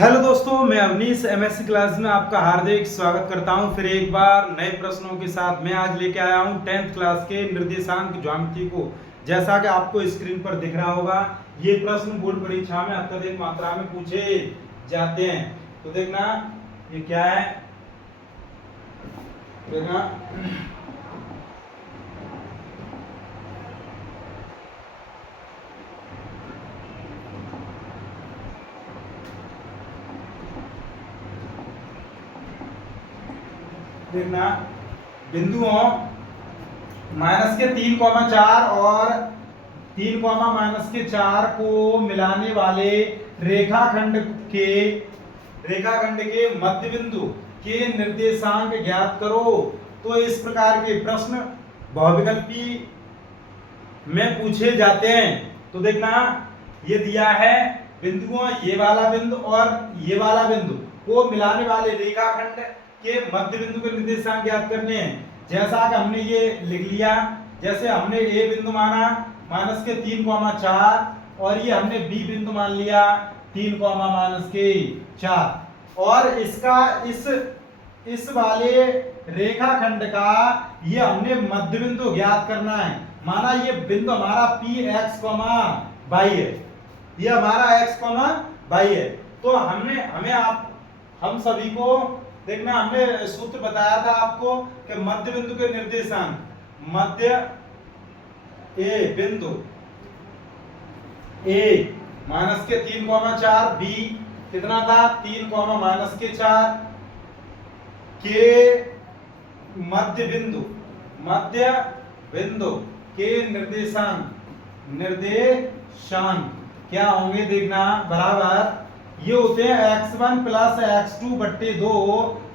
Hello दोस्तों, मैं Awanish MSc class में आपका हार्दिक स्वागत करता हूं। फिर एक बार नए प्रश्नों के साथ मैं आज लेके आया हूं 10th क्लास के निर्देशांक ज्यामिति को। जैसा कि आपको स्क्रीन पर दिख रहा होगा, ये प्रश्न बोर्ड परीक्षा में अत्यधिक मात्रा में पूछे जाते हैं। तो देखना ये क्या है, देखना देखना बिंदुओं -3,4 और 3,-4 को मिलाने वाले रेखाखंड के मध्य बिंदु के निर्देशांक ज्ञात करो। तो इस प्रकार के प्रश्न बहुविकल्पी में पूछे जाते हैं। तो देखना ये दिया है बिंदुओं, ये वाला बिंदु और ये वाला बिंदु को मिलाने वाले रेखाखंड के मध्य बिंदु के निर्देशांक ज्ञात करने हैं। जैसा कि हमने ये लिख लिया, जैसे हमने ए बिंदु माना -3,4 और ये हमने बी बिंदु मान लिया 3,-4 और इसका इस वाले रेखाखंड का ये हमने मध्य बिंदु ज्ञात करना है। माना ये बिंदु हमारा पी एक्स वाई है, ये हमारा x, y है। तो हम सभी को देखना, हमने सूत्र बताया था आपको कि मध्य बिंदु के निर्देशांक, मध्य ए बिंदु ए -3,4, बी कितना था 3,-4 के मध्य बिंदु के निर्देशांक क्या होंगे, देखना बराबर ये होते हैं x1 + x2 बट्टे 2,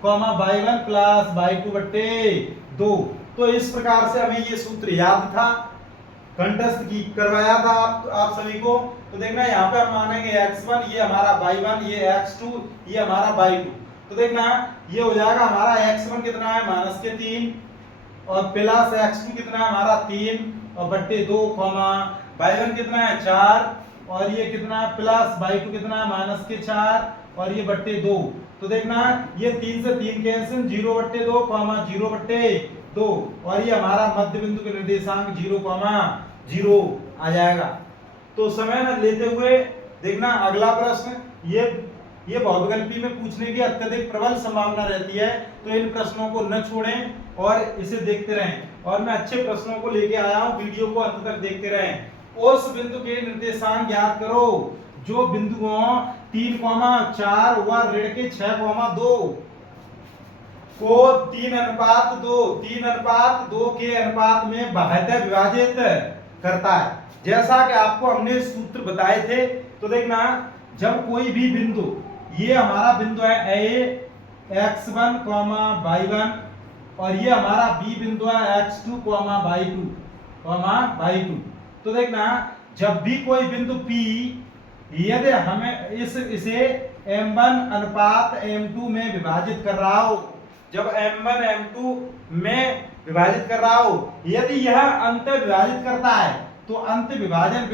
y1 + y2 बट्टे 2। तो इस प्रकार से हमें ये सूत्र याद था, कंठस्थ की करवाया था आप सभी को। तो देखना यहाँ पे हम मानेंगे x1, ये हमारा y1, ये x2, ये हमारा y2। तो देखना ये हो जाएगा हमारा x1 कितना है -3 और प्लस x2 कितना है हमारा 3 और बट्टे 2, y1 कितना है 4 और ये कितना है प्लस y2 कितना है -4 और ये बट्टे 2। तो देखना ये 3 से 3 कैंसिल, 0/2, 0/2 और ये हमारा मध्य बिंदु के निर्देशांक 0,0 आ जाएगा। तो समय न लेते हुए देखना अगला प्रश्न, ये बहुविकल्पी में पूछने की अत्यधिक प्रबल संभावना रहती है। तो इन प्रश्नों को न छोड़ें और इसे देखते रहें। और मैं अच्छे प्रश्नों को लेके आया हूं, वीडियो को अंत तक देखते रहें। उस बिंदु के निर्देशांक ज्ञात करो जो बिंदुओं 3,4 व ऋण के 6,2 को 3:2 के अनुपात में बाह्यतः विभाजित करता है। जैसा कि आपको हमने सूत्र बताए थे। तो देखना जब कोई भी बिंदु, ये हमारा बिंदु है ए x1, y1 और ये हमारा बी बिंदु है x2, y2। तो देखना जब भी कोई बिंदु P, यदि हमें इसे m1:m2 में विभाजित कर रहा हो, जब m1 m2 में विभाजित कर रहा हो, यदि यह अंत विभाजित करता है तो अंत विभाजन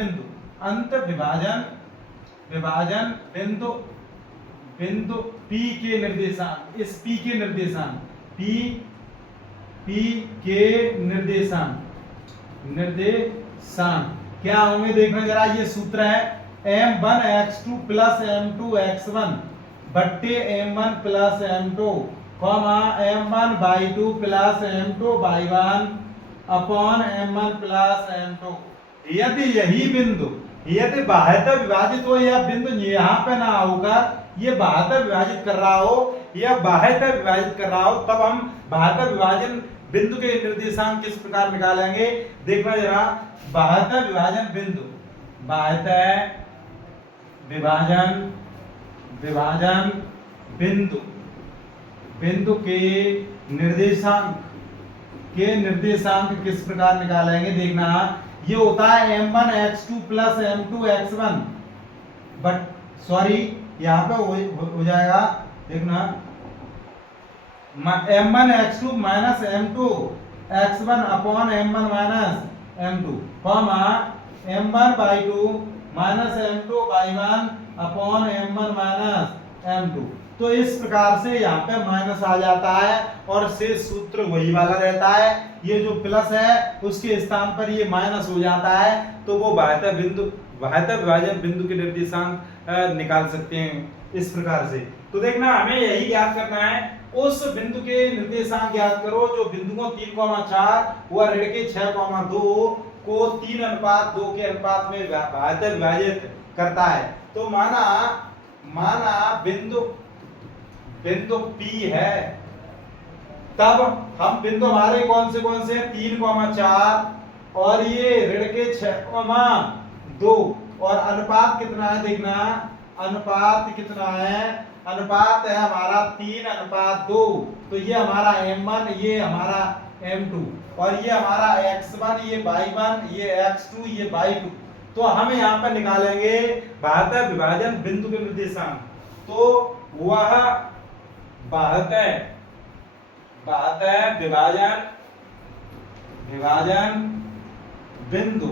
बिंदु P के निर्देशांक, इस P के निर्देशांक क्या होंगे, देखना जरा। ये सूत्र है m1x2 + m2x1 बट्टे m1 + m2, m1y2 + m2y1 upon m1 + m2। यदि बाह्यतः विभाजित हो, यह बिंदु यहाँ पे ना होगा, ये बाह्यतः विभाजित कर रहा हो, तब हम बाह्यतः विभाजन बिंदु के निर्देशांक किस प्रकार निकालेंगे, देखना जरा। बाह्यतः विभाजन बिंदु के निर्देशांक किस प्रकार निकालेंगे, देखना। ये होता है m1x2 + m2x1 बट सॉरी यहाँ पे हो जाएगा, देखना m1x2 - m2x1 upon m1 - m2, m1y2 - m2y1 upon m1 - m2। तो इस प्रकार से यहाँ पे माइनस आ जाता है और शेष सूत्र वही वाला रहता है। ये जो प्लस है उसके स्थान पर ये माइनस हो जाता है, तो वो बाह्यतः विभाजन बिंदु के निर्देशांक निकाल सकते हैं इस प्रकार से। तो देखना हमें यही ज्ञात करना है, उस बिंदु के निर्देशांक ज्ञात करो जो बिंदुओं 3,4 व ऋण के 6,2 को 3:2 के अनुपात में बाह्यतः विभाजित करता है। तो माना बिंदु P है, तब हम बिंदु हमारे कौन से हैं 3,4 और ये ऋण के 6,2 और अनुपात कितना है देखना, अनुपात कितना है, अनुपात है हमारा 3:2। तो ये हमारा m1, ये हमारा m2 और ये हमारा x1, ये y1, ये x2, ये y2। तो हम यहाँ पर निकालेंगे बाह्यतः विभाजन बिंदु के निर्देशांक। तो वह बाह्यतः विभाजन बिंदु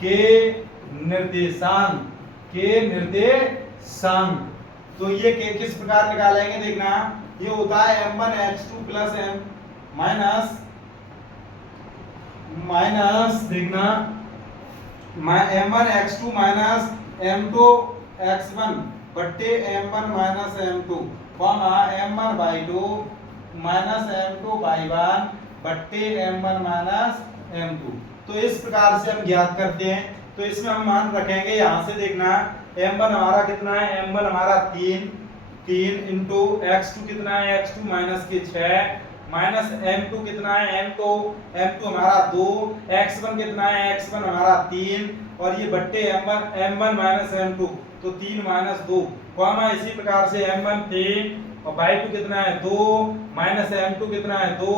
के निर्देशांक तो ये किस प्रकार निकालेंगे देखना, ये होता है m1 x2 प्लस माइनस देखना m1 x2 minus m2 x1 बट्टे m1 minus m2 m1 y2 minus m2 y1 बट्टे m1 माइनस m2। तो इस प्रकार से हम ज्ञात करते हैं। तो इसमें हम मान रखेंगे, यहाँ से देखना m1 हमारा कितना है, m1 हमारा 3 इंटू x2 कितना है, x2 माइनस के 6 माइनस m2 कितना है, m2 हमारा 2, x1 कितना है, x1 हमारा 3 और ये बट्टे m1 माइनस m2 तो 3 माइनस 2 कॉमा इसी प्रकार से m1 3 और y2 कितना है 2 माइनस m2 कितना है 2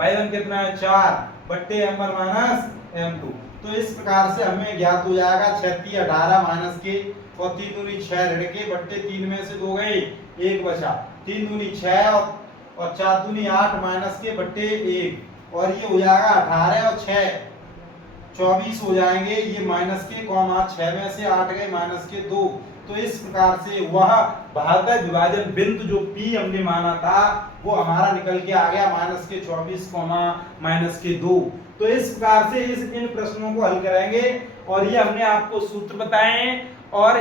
y1 कितना है 4 बट्टे m1 माइनस m2। तो इस प्रकार से हमें ज्ञात हो जाएगा 36 18 माइनस के और 3 दूनी 6 ऋण के बट्टे 3 में से 2 गए 1 बचा, 3 दूनी 6 और 4 दूनी 8 माइनस के बट्टे 1 और ये हो जाएगा 18 और 6 24 हो जाएंगे, ये माइनस के कॉमा 6 में से 8 गए माइनस के 2। तो इस प्रकार से वह बाह्यतः विभाजन बिंदु जो P हमने माना था वो हमारा निकल के आ गया माइनस के 24 माइनस के 2। तो इस प्रकार से इन प्रश्नों को हल करेंगे और ये हमने आपको सूत्र बताए हैं। और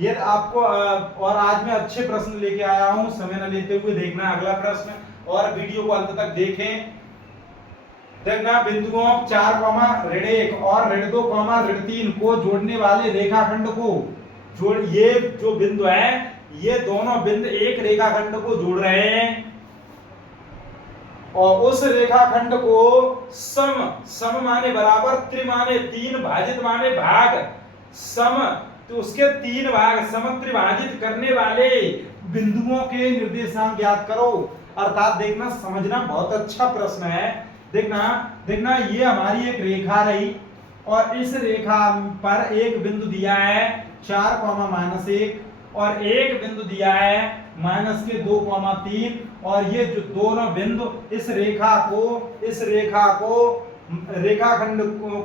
ये आपको और आज मैं अच्छे प्रश्न लेके आया हूं, समय न लेते हुए देखना अगला प्रश्न और वीडियो को अंत तक देखें। देखना बिंदुओं 4, ऋण 1 और ऋण 2, ऋण 3 को जोड़ने वाले रेखाखंड को जोड़, ये जो बिंदु है ये दोनों बिंदु एक रेखाखंड को जोड़ रहे हैं और उस रेखाखंड को सम माने बराबर, त्रि माने 3, भाजित माने भाग, सम तो उसके 3 भाग समत्रिभाजित करने वाले बिंदुओं के निर्देशांक ज्ञात करो। अर्थात देखना समझना बहुत अच्छा प्रश्न है। देखना ये हमारी एक रेखा रही और इस रेखा पर एक बिंदु दिया है 4, -1 और एक बिंदु दिया है -2, 3 और ये जो दोनों बिंदु इस रेखा को रेखाखंड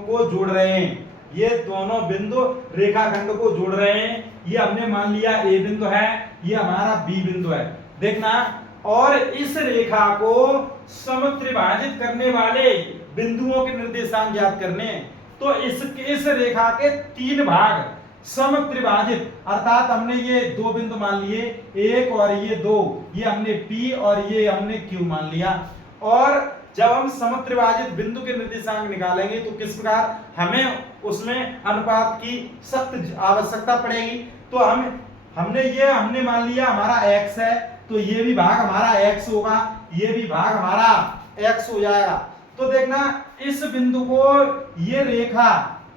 को जोड़ रहे हैं। ये दोनों बिंदु रेखाखंड को जोड़ रहे हैं। ये हमने मान लिया ए बिंदु है, ये हमारा बी बिंदु है। देखना और इस रेखा को समत्रिभाजित करने वाले बिंदुओं के निर्देशांक ज्ञात करने। तो इस रेखा के 3 भाग समत्रिभाजित, अर्थात हमने ये 2 बिंदु मान लिए, 1 और ये 2, ये हमने P और ये हमने Q मान लिया। और जब हम समत्रिभाजित बिंदु के निर्देशांक निकालेंगे तो किस प्रकार हमें उसमें अनुपात की सख्त आवश्यकता पड़ेगी। तो हमने मान लिया हमारा x है, तो ये भी भाग हमारा x होगा, ये भी भाग हमारा x हो जाएगा। तो देखना इस बिंदु को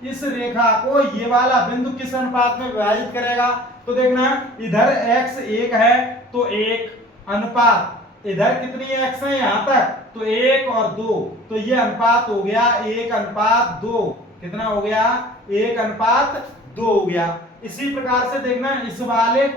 इस रेखा को ये वाला बिंदु किस अनुपात में विभाजित करेगा। तो देखना इधर x 1 है तो 1 अनुपात, इधर कितनी x है यहाँ तक तो 1 और 2, तो ये अनुपात हो गया 1:2। कितना हो गया 1:2 हो गया। इसी प्रकार से देखना इस वाले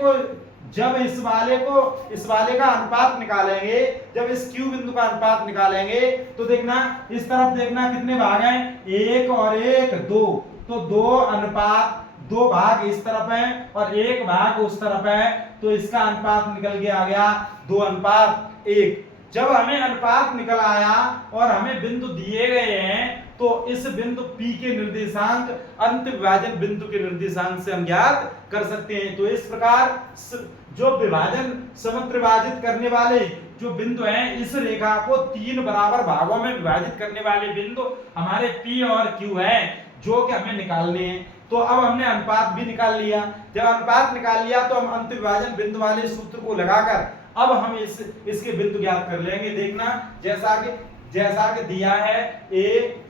का अनुपात निकालेंगे, जब इस Q बिंदु का अनुपात निकालेंगे तो देखना इस तरफ देखना कितने भाग हैं 1 और 1 2, तो 2:2 दो भाग इस तरफ है और एक भाग उस तरफ है, तो इसका अनुपात निकल के आ गया 2:1। जब हमें अनुपात निकल आया और हमें बिंदु दिए गए हैं, तो इस बिंदु P के निर्देशांक अंत विभाजन बिंदु के निर्देशांक से हम ज्ञात कर सकते हैं। तो इस प्रकार जो विभाजन समत्रिभाजित करने वाले जो बिंदु हैं, इस रेखा को 3 बराबर भागों में विभाजित करने वाले बिंदु हमारे P और Q हैं, जो कि हमें निकालने हैं। तो अब हमने अनुपात भी निकाल लिया। जब अनुपात निकाल लिया तो हम अंत विभाजन बिंदु वाले सूत्र को लगाकर अब हम इसके बिंदु ज्ञात कर लेंगे। देखना जैसा कि दिया है a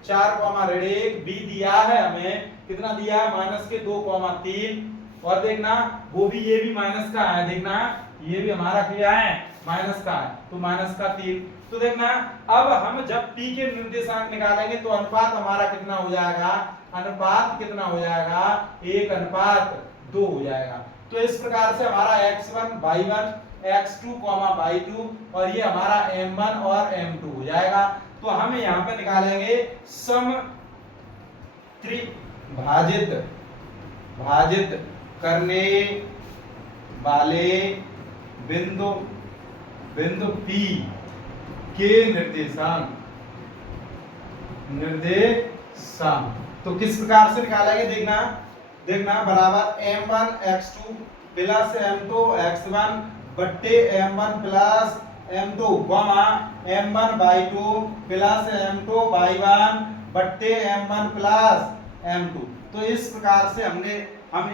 4,1, b दिया है हमें कितना दिया है -2,3, और देखना वो भी ये भी माइनस का है, देखना ये भी हमारा क्या है माइनस का है, तो -3। तो देखना अब हम जब p के निर्देशांक निकालेंगे तो अनुपात हमारा कितना हो जाएगा, अनुपात कितना हो जाएगा 1:2 हो जाएगा। तो इस प्रकार से हमारा x1 y1 x2, y2 और ये हमारा m1 और m2 हो जाएगा। तो हम यहाँ पे निकालेंगे भाजित करने वाले बिंदु P के निर्देशांक। तो किस प्रकार से निकालेंगे, देखना बराबर m1 x2 plus m2 x1 बट्टे m1 plus m2 m1 y2 plus m2 y1 बट्टे m1 प्लस m2। तो इस प्रकार से हम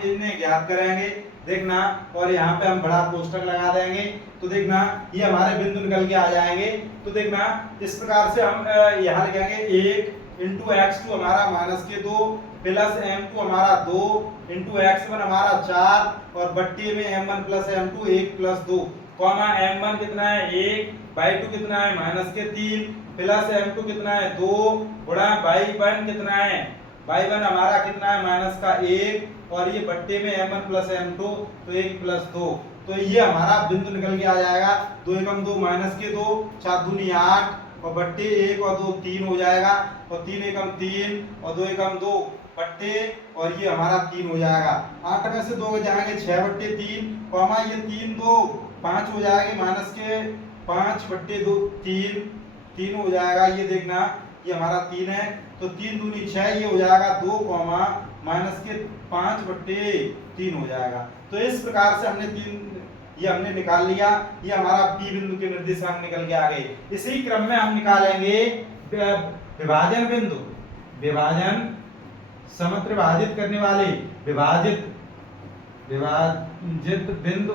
इन्हें ज्ञात करेंगे। देखना और यहाँ पे हम बड़ा कोष्ठक लगा देंगे, तो देखना ये हमारे बिंदु निकल के आ जाएंगे। तो देखना इस प्रकार से हम यहाँ लिखेंगे 1 इंटू x2 हमारा -2 प्लस m2 हमारा 2 इंटू x1 हमारा 4 और बट्टे में m1 plus m2 1 plus 2 m1 कितना है 1, y2 कितना है -3 प्लस m2 कितना है 2 गुणा y1 कितना है, y1 हमारा कितना है -1 और ये बट्टे में m1 प्लस m2 तो 1 प्लस 2। तो ये हमारा बिंदु निकल के आ जाएगा 2 एकम 2 -2 4 दूनी 8 और बट्टे 1 और 2 3 हो जाएगा और 3 एकम 3 और 2 एकम 2 बट्टे और ये हमारा 3 हो जाएगा। 8 में से 2 जाएंगे 6/3 ये 3 2 5 हो जाएगा -5/2 3 हो जाएगा। ये देखना ये हमारा 3 है, तो 3 दूनी 6 ये हो जाएगा 2 -5/3 हो जाएगा। तो इस प्रकार से हमने निकाल लिया। ये हमारा P बिंदु के निर्देशांक निकल के आ गए। इसी क्रम में हम निकालेंगे विभाजन समत्रिभाजित करने वाले विभाजित बिंदु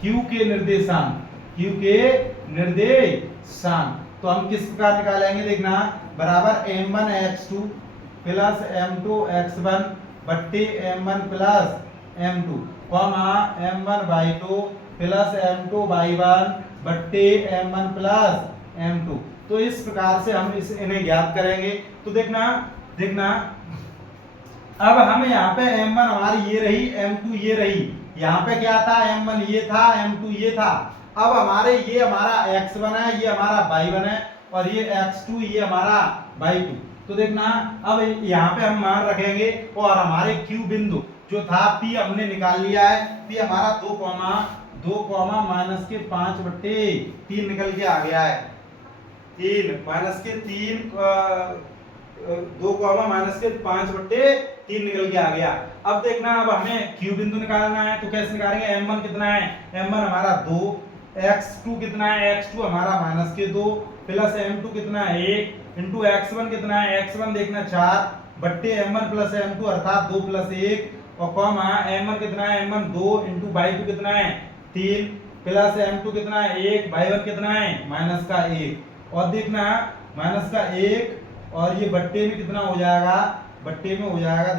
Q के निर्देशांक। तो हम किस प्रकार निकालेंगे, देखना बराबर m1 x2 plus m2 x1 बट्टे m1 plus m2 m1 y2 plus m2 y1 बट्टे m1 प्लस m2। तो इस प्रकार से हम इन्हें ज्ञात करेंगे। तो देखना अब हम यहाँ पे m1 हमारी ये रही, m2 ये रही, यहाँ पे क्या था m1 ये था, m2 ये था। अब ये हमारा x1 है, ये हमारा y1 है और ये x2 ये हमारा y2। तो देखना अब यहाँ पे हम मान रखेंगे और हमारे Q बिंदु जो था P हमने निकाल लिया है। P हमारा 2 -5/3 निकल के आ गया है। 3 -5/3 निकल के आ गया। अब देखना अब हमें Q बिंदु निकालना है, तो कैसे निकालेंगे, m1 कितना है, m1 हमारा 2, x2 कितना है, x2 हमारा -2 प्लस m2 कितना है 1 इंटू x1 कितना है, x1 देखना 4 बट्टे m1 प्लस m2 अर्थात 2 प्लस 1 और m1 कितना है, m1 2 इंटू y2 कितना है 3 प्लस m2 कितना है 1, y1 कितना है -1 और देखना -1 और ये बट्टे में कितना हो जाएगा, बट्टे में हो जाएगा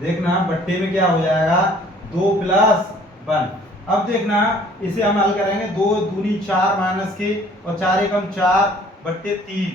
देखना बट्टे में क्या हो जाएगा 2 + 1। अब देखना इसे हम हल करेंगे, 2 दूनी 4 माइनस के और 4 एकम 4 बट्टे 3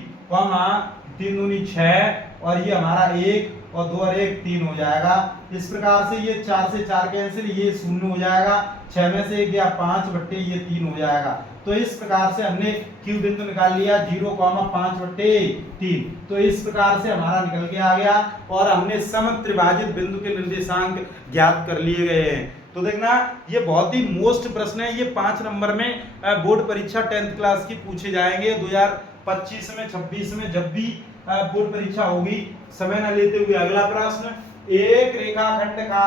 3 दूनी 6 और ये हमारा 1 और 2 और 1 3 हो जाएगा। इस प्रकार से ये 4 से 4 कैंसिल, ये 0 हो जाएगा, 6 में से 1 गया 5 बट्टे ये 3 हो जाएगा। तो इस प्रकार से हमने Q बिंदु निकाल लिया 0,5/3। तो इस प्रकार से हमारा निकल के आ गया और हमने समत्रिभाजित बिंदु के निर्देशांक ज्ञात कर लिए गए हैं। तो देखना ये बहुत ही मोस्ट प्रश्न है, ये 5 नंबर में बोर्ड परीक्षा 10th क्लास की पूछे जाएंगे 2025 में 26 में जब भी बोर्ड परीक्षा होगी। समय न लेते हुए अगला प्रश्न, एक रेखाखंड का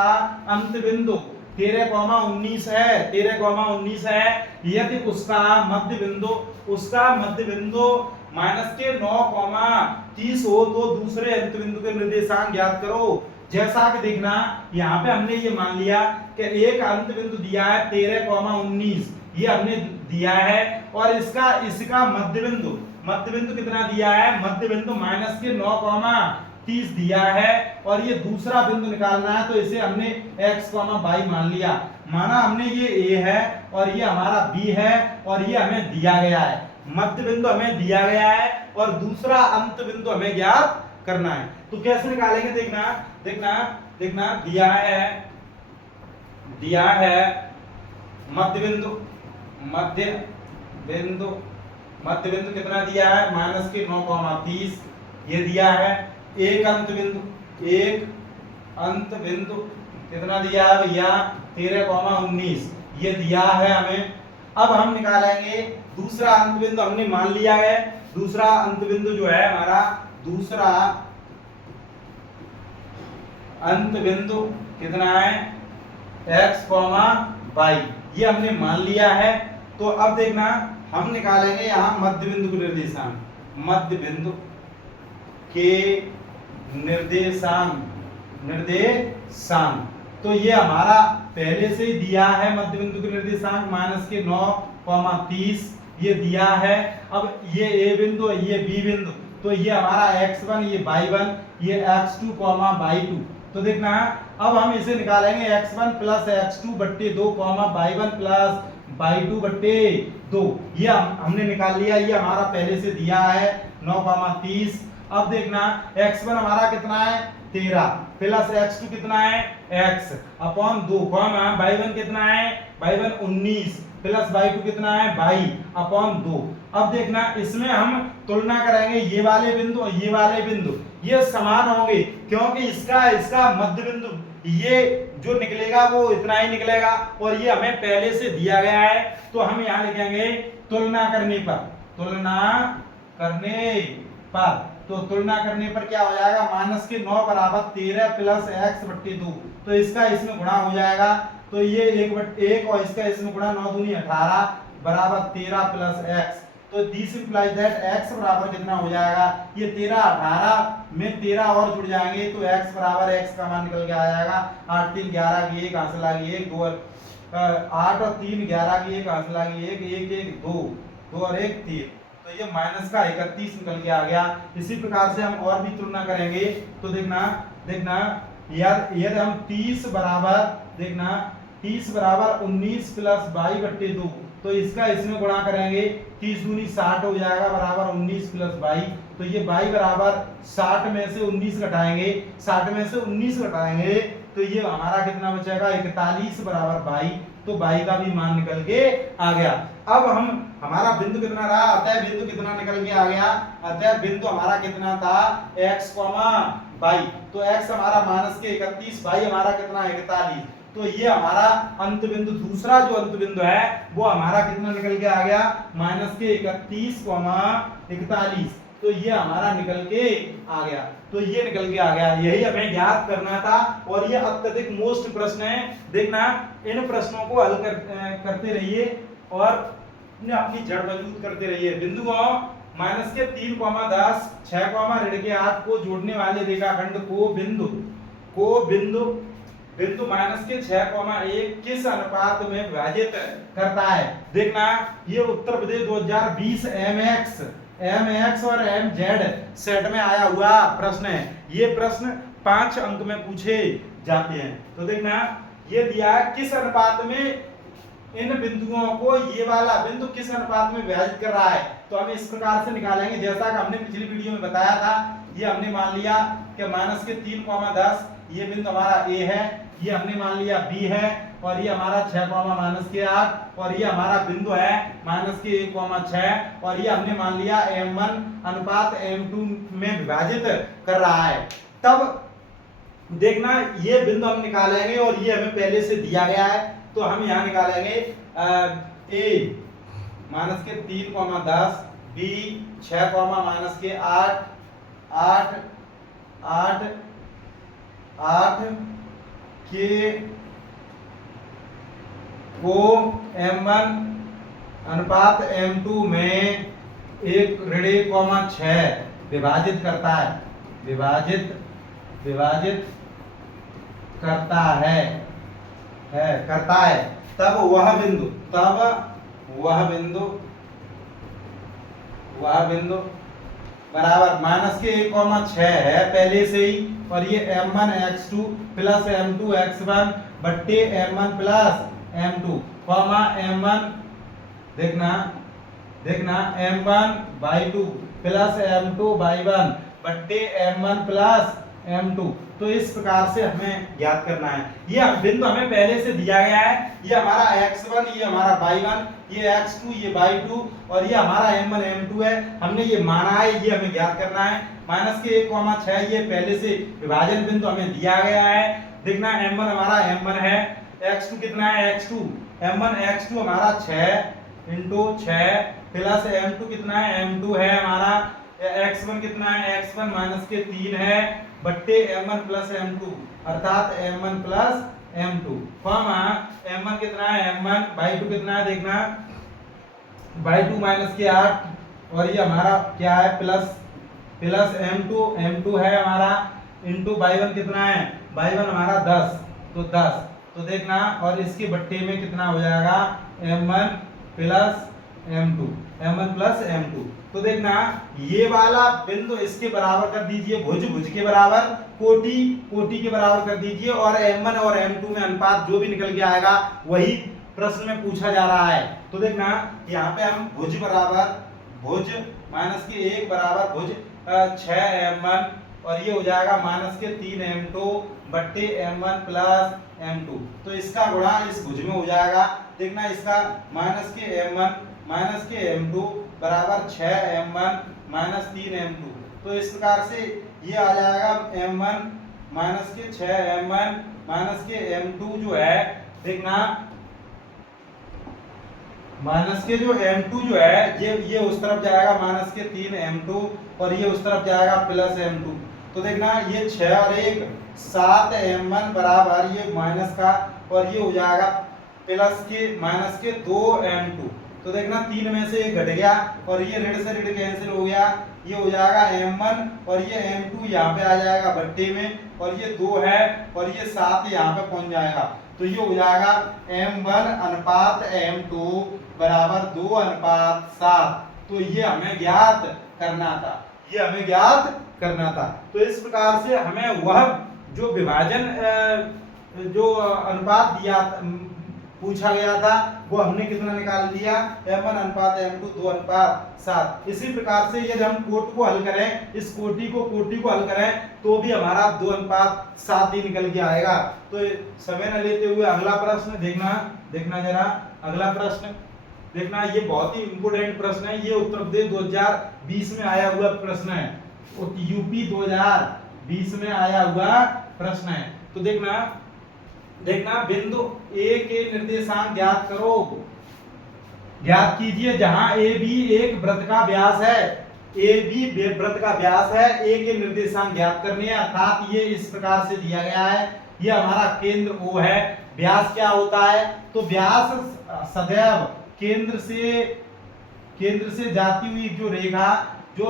अंत बिंदु 13,19 है, 13,19 है, यदि उसका मध्य बिंदु -9,30 हो तो दूसरे अंत बिंदु के निर्देशांक ज्ञात करो। जैसा कि देखना यहाँ पे हमने ये मान लिया कि एक अंत बिंदु दिया है 13,19, ये हमने दिया है और इसका मध्य बिंदु कितना दिया है, मध्य बिंदु -9,30 दिया है और ये दूसरा बिंदु निकालना है तो इसे हमने x, y मान लिया। माना हमने ये a है और ये हमारा b है और ये हमें दिया गया है, मध्य बिंदु हमें दिया गया है और दूसरा अंत बिंदु हमें ज्ञात करना है। तो कैसे निकालेंगे, देखना दिया है मध्य बिंदु कितना दिया है, -9,30, ये दिया है। एक अंत बिंदु कितना दिया है भैया, 13,19, ये दिया है हमें। अब हम निकालेंगे दूसरा अंत बिंदु, हमने मान लिया है दूसरा अंत बिंदु जो है हमारा, दूसरा अंत बिंदु कितना है, x, y, ये हमने मान लिया है। तो अब देखना हम निकालेंगे यहाँ मध्य बिंदु के निर्देशांक, मध्य बिंदु के निर्देशांक। तो ये हमारा पहले से ही दिया है मध्य बिंदु के निर्देशांक -9,30, ये दिया है। अब ये a बिंदु है, ये b बिंदु, तो ये हमारा x1, ये y1, ये x2, y2। तो देखना अब हम इसे निकालेंगे x1 + x2/2, y1 + y2/2। ये हमने निकाल लिया, ये हमारा पहले से दिया है 9,30। अब देखना x1 हमारा कितना है, 13 प्लस x2 कितना है, x अपॉन 2, y1 कितना है, y1 19 प्लस y2 कितना है, y अपॉन 2। अब देखना इसमें हम तुलना करेंगे, ये वाले बिंदु और ये वाले बिंदु ये समान होंगे क्योंकि इसका मध्य बिंदु ये जो निकलेगा वो इतना ही निकलेगा और ये हमें पहले से दिया गया है। तो हम यहाँ लिखेंगे तुलना करने पर क्या हो जाएगा, -9 = 13 प्लस x/2, तो इसका इसमें गुणा हो जाएगा। तो ये 1/1 और इसका इसमें गुणा, 9 दूनी 18 बराबर 13 प्लस x। तो दिस इंप्लाइज दैट x बराबर कितना हो जाएगा, ये 13 18 में 13 और जुड़ जाएंगे तो x बराबर x का मान निकल के आ जाएगा 8 3 11 की 1 हासिल आ गई 1 2 8 और 3 11 की 1 हासिल आ गई 1 1 1 2 2 और 1 3। तो ये माइनस का 31 निकल के आ गया। इसी प्रकार से हम और भी तुलना करेंगे। तो देखना यदि हम 30 बराबर 19 प्लस y/2, तो इसका इसमें गुणा करेंगे, 30 दूनी 60 हो जाएगा बराबर 19 प्लस y। तो ये y बराबर 60 में से 19 घटाएंगे तो ये हमारा कितना बचेगा, 41 बराबर y। तो y का भी मान निकल के आ गया। अब हमारा बिंदु कितना रहा, अतः बिंदु कितना निकल के आ गया, अतः बिंदु हमारा कितना था, x, y। तो x हमारा -31, y हमारा कितना 41। तो ये हमारा अंत बिंदु, दूसरा जो अंत बिंदु है वो हमारा कितना निकल के आ गया, -31, 41। तो ये हमारा निकल के आ गया। तो ये निकल के आ गया, यही हमें ज्ञात करना था और ये अत्यधिक मोस्ट प्रश्न है। देखना इन प्रश्नों को हल करते रहिए और अपनी जड़ मजबूत करते रहिए। बिंदु -3, 10, 6, -8 को जोड़ने वाले रेखाखंड को बिंदु -6,1 किस अनुपात में विभाजित करता है। देखना ये उत्तर प्रदेश 2020 MX और MZ सेट में आया हुआ प्रश्न है। ये प्रश्न 5 अंक में पूछे जाते हैं। तो देखना ये दिया किस अनुपात में इन बिंदुओं को, ये वाला बिंदु किस अनुपात में विभाजित कर रहा है। तो हम इस प्रकार से निकालेंगे, जैसा कि हमने पिछली वीडियो में बताया था। ये हमने मान लिया कि -3, 10 ये बिंदु हमारा A है, ये हमने मान लिया B है और ये हमारा 6 कॉमा माइनस के 8 और ये हमारा बिंदु है माइनस के 1 कॉमा 6 और ये हमने मान लिया m1 अनुपात m2 में विभाजित कर रहा है। तब देखना ये बिंदु हम निकालेंगे और ये हमें पहले से दिया गया है, तो हम यहाँ निकालेंगे a माइनस के 3 कॉमा 10, b 6 कॉमा माइनस के 8 8 8 8 के को m1 अनुपात m2 में 1 ऋण 1 कॉमा 6 विभाजित करता है, विभाजित करता है तब वह बिंदु बराबर माइनस के 1 कॉमा 6 है पहले से ही और ये m1 x2 plus m2 x1 बट्टे m1 plus m2 comma m1 देखना m1 by2 plus m2 by1 बट्टे m1 प्लस m2। तो इस प्रकार से हमें ज्ञात करना है। ये बिंदु हमें पहले से दिया गया है, ये हमारा x1 ये हमारा y1 ये x2 ये y2 और ये हमारा m1 m2 है, हमने ये माना है, ये हमें ज्ञात करना है। माइनस के 1 कॉमा 6 ये पहले से विभाजन बिंदु हमें दिया गया है। देखना m1 हमारा m1 है, x2 कितना है x2 m1 x2 हमारा 6 इंटू 6 प्लस m2 कितना है m2 है हमारा, x1 कितना है x1 माइनस के 3 है बट्टे m1 प्लस m2 अर्थात m1 plus m2 comma m1 कितना है m1 by2 कितना है देखना by2 माइनस के 8 और ये हमारा क्या है प्लस m2 है हमारा इंटू by1 कितना है by1 हमारा 10 तो 10 तो देखना और इसके बट्टे में कितना हो जाएगा m1 प्लस m2 तो देखना ये वाला बिंदु इसके बराबर कर दीजिए, भुज के बराबर, कोटि के बराबर कर दीजिए और m1 और m2 में अनुपात जो भी निकल के आएगा वही प्रश्न में पूछा जा रहा है। तो देखना यहाँ पे हम भुज माइनस के 1 बराबर भुज 6m1 और ये हो जाएगा माइनस के 3m2 बट्टे m1 प्लस m2। तो इसका गुणा इस भुज में हो जाएगा। देखना इसका माइनस के m1 माइनस के m2 बराबर 6m1 माइनस 3m2। तो इस प्रकार से ये आ जाएगा m1 माइनस के 6m1 माइनस के m2 जो है देखना माइनस के जो m2 जो है ये उस तरफ जाएगा माइनस के 3m2 और ये उस तरफ जाएगा प्लस m2। तो देखना ये 6 और 1 7m1 बराबर ये माइनस का और ये हो जाएगा प्लस के माइनस के 2m2। तो देखना 3 में से 1 घट गया और ये ऋण से ऋण कैंसिल हो गया, ये हो जाएगा m1 और ये m2 यहाँ पे आ जाएगा भट्टे में और ये 2 है और ये 7 यहाँ पे पहुंच जाएगा। तो ये हो जाएगा m1 अनुपात m2 बराबर 2 अनुपात 7। तो ये हमें ज्ञात करना था। तो इस प्रकार से हमें वह जो विभाजन जो अनुपात दिया पूछा गया था वो हमने कितना निकाल दिया m1 अनुपात m2 2 अनुपात 7। इसी प्रकार से यदि हम कोटि को हल करें, इस कोटि को हल करें तो भी हमारा 2 अनुपात 7 ही निकल के आएगा। तो समय न लेते हुए अगला प्रश्न देखना जरा अगला प्रश्न देखना, ये बहुत ही इंपोर्टेंट प्रश्न है, ये उत्तर प्रदेश 2020 में आया हुआ प्रश्न है, यूपी 2020 में आया हुआ प्रश्न है। तो देखना बिंदु ए के निर्देशांक ज्ञात करो, ज्ञात कीजिए जहां ए बी एक वृत्त का व्यास है, ए बी वृत्त का व्यास है, ए के निर्देशांक ज्ञात करने हैं। अर्थात ये इस प्रकार से दिया गया है, ये हमारा केंद्र O है। व्यास क्या होता है, तो व्यास सदैव केंद्र से जाती हुई जो रेखा जो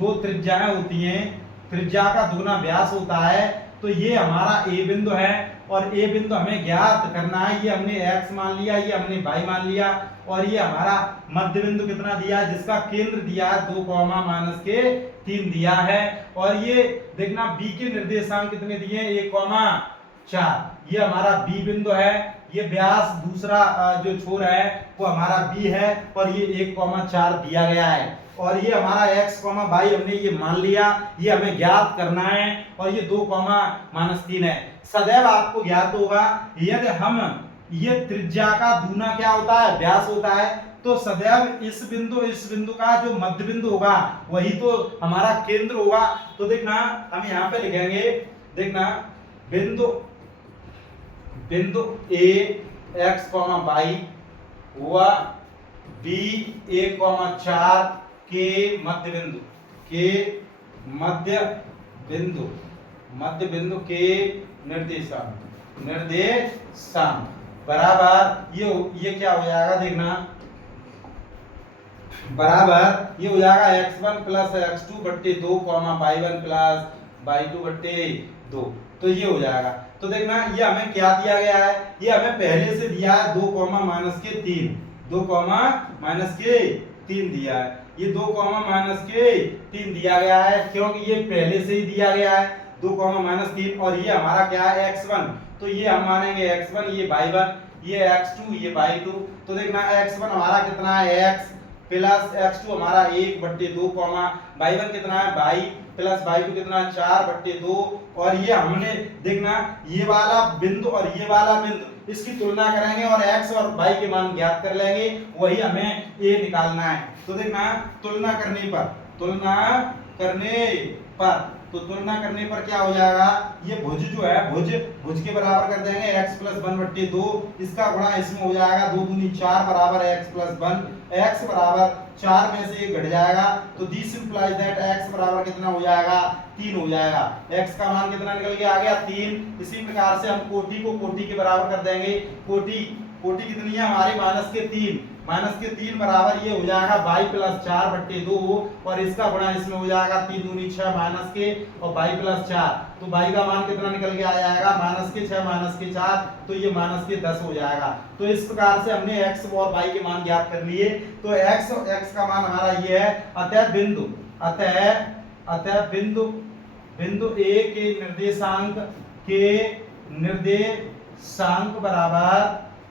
2 त्रिज्याएं होती हैं, त्रिज्या का दुगना व्यास होता है। तो ये हमारा ए बिंदु है और ए बिंदु हमें ज्ञात करना है। ये हमने x मान लिया, ये हमने y मान लिया और ये हमारा मध्य बिंदु कितना दिया है, जिसका केंद्र दिया है 2 माइनस के 3 दिया है। और ये देखना b के निर्देशांक कितने दिए हैं 1,4। ये हमारा b बिंदु है, ये व्यास दूसरा जो छोर है वो हमारा b है और ये 1,4 दिया गया है। और ये हमारा x, y हमने ये मान लिया, ये हमें ज्ञात करना है और ये 2, -3 है। सदैव आपको ज्ञात होगा यदि हम ये त्रिज्या का दूना क्या होता है, व्यास होता है। तो सदैव इस बिंदु का जो मध्य बिंदु होगा वही तो हमारा केंद्र होगा। तो देखना हम यहाँ पे लिखेंगे, देखना बिंदु बिंदु ए एक्स कॉमा वाई हुआ बी ए कॉमा 4 के मध्य बिंदु के निर्देशांक बराबर ये क्या हो जाएगा, देखना बराबर ये हो जाएगा x1 प्लस x2 बट्टे 2 कॉमा y1 प्लस y2 बट्टे 2। तो ये हो जाएगा। तो देखना ये हमें क्या दिया गया है, ये हमें पहले से दिया है 2 कॉमा माइनस के 3, 2 कॉमा माइनस के 3 दिया है। ये 2 कॉमा माइनस के 3 दिया गया है क्योंकि ये पहले से ही दिया गया है 2 कॉमा माइनस 3। और ये हमारा क्या है x1, तो ये हम मानेंगे x1, ये y1, ये x2, ये y2। तो देखना x1 हमारा कितना है x प्लस x2 हमारा 1 बट्टे 2 कॉमा y1 कितना है y प्लस y2 कितना है 4 बट्टे 2। और ये हमने देखना ये वाला बिंदु और ये वाला बिंदु इसकी तुलना करेंगे और x और y के मान ज्ञात कर लेंगे, वही हमें a निकालना है। तो देखना तुलना करने पर क्या हो जाएगा, ये भुज जो है भुज के बराबर कर देंगे x प्लस 1 बट्टे 2, इसका गुणा इसमें हो जाएगा 2 दूनी 4 बराबर x प्लस 1, x बराबर 4 में से 1 घट जाएगा। तो दिस इंप्लाइज दैट x बराबर कितना हो जाएगा, 3 हो जाएगा। x का मान कितना निकल के आ गया 3। इसी प्रकार से हम कोटि को कोटि के बराबर कर देंगे। कोटि कितनी है हमारी माइनस के 3 बराबर ये हो जाएगा y प्लस 4 बट्टे 2 और इसका गुणा इसमें हो जाएगा 3 दूनी 6 माइनस के और y प्लस 4। तो y का मान कितना निकल के आ जाएगा माइनस के 6 माइनस के 4, तो ये माइनस के 10 हो जाएगा। तो इस प्रकार से हमने x और y के मान ज्ञात कर लिए। तो x का मान हमारा ये है। अतः बिंदु a के निर्देशांक बराबर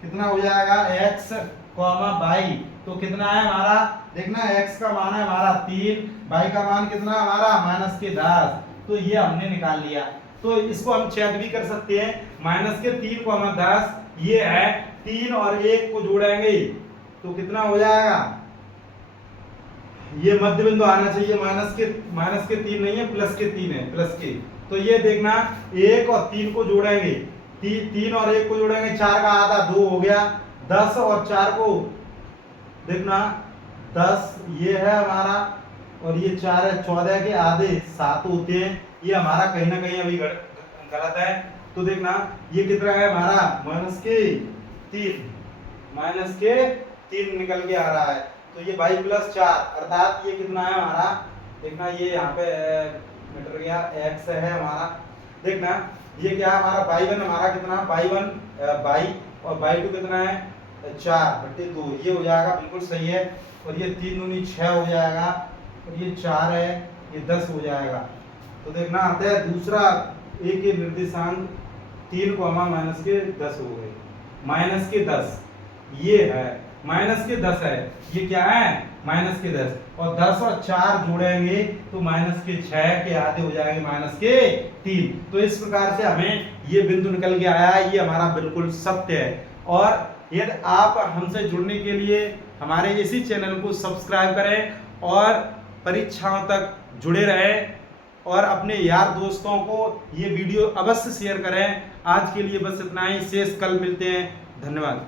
कितना हो जाएगा x कॉमा y। तो कितना है हमारा, देखना x का मान है हमारा 3, y का मान कितना हमारा माइनस के 10। तो ये हमने निकाल लिया। तो इसको हम चेक भी कर सकते हैं, माइनस के 3 कॉमा 10 ये है 3 और 1 को जोड़ेंगे तो कितना हो जाएगा, ये मध्य बिंदु आना चाहिए। माइनस के 3 नहीं है, प्लस के 3 है, प्लस के। तो ये देखना 1 और 3 को जोड़ेंगे, 3 और 1 को जोड़ेंगे, 4 का आधा 2 हो गया, 10 और 4 को देखना 10 ये है हमारा और ये 4 है, 14 के आधे 7 होते हैं। ये हमारा कहीं ना कहीं अभी गलत है। तो देखना ये कितना है हमारा माइनस के 3 निकल के आ रहा है। तो ये y प्लस 4 अर्थात ये कितना है हमारा, देखना ये यहाँ पे मिट गया, x है हमारा। देखना ये क्या है हमारा y1 हमारा कितना y और y2 कितना है 4 बट्टे 2, ये हो जाएगा बिल्कुल सही है। और ये 3 दूनी 6 हो जाएगा और ये 4 है, ये 10 हो जाएगा। तो देखना आता है दूसरा a के निर्देशांक 3 कॉमा माइनस के 10 हो गए, माइनस के 10 ये है, माइनस के 10 है, ये क्या है माइनस के 10 और 10 और 4 जोड़ेंगे तो माइनस के 6 के आधे हो जाएंगे माइनस के 3। तो इस प्रकार से हमें ये बिंदु निकल के आया है, ये हमारा बिल्कुल सत्य है। और यदि आप हमसे जुड़ने के लिए हमारे इसी चैनल को सब्सक्राइब करें और परीक्षाओं तक जुड़े रहें और अपने यार दोस्तों को ये वीडियो अवश्य शेयर करें। आज के लिए बस इतना ही, शेष कल मिलते हैं। धन्यवाद।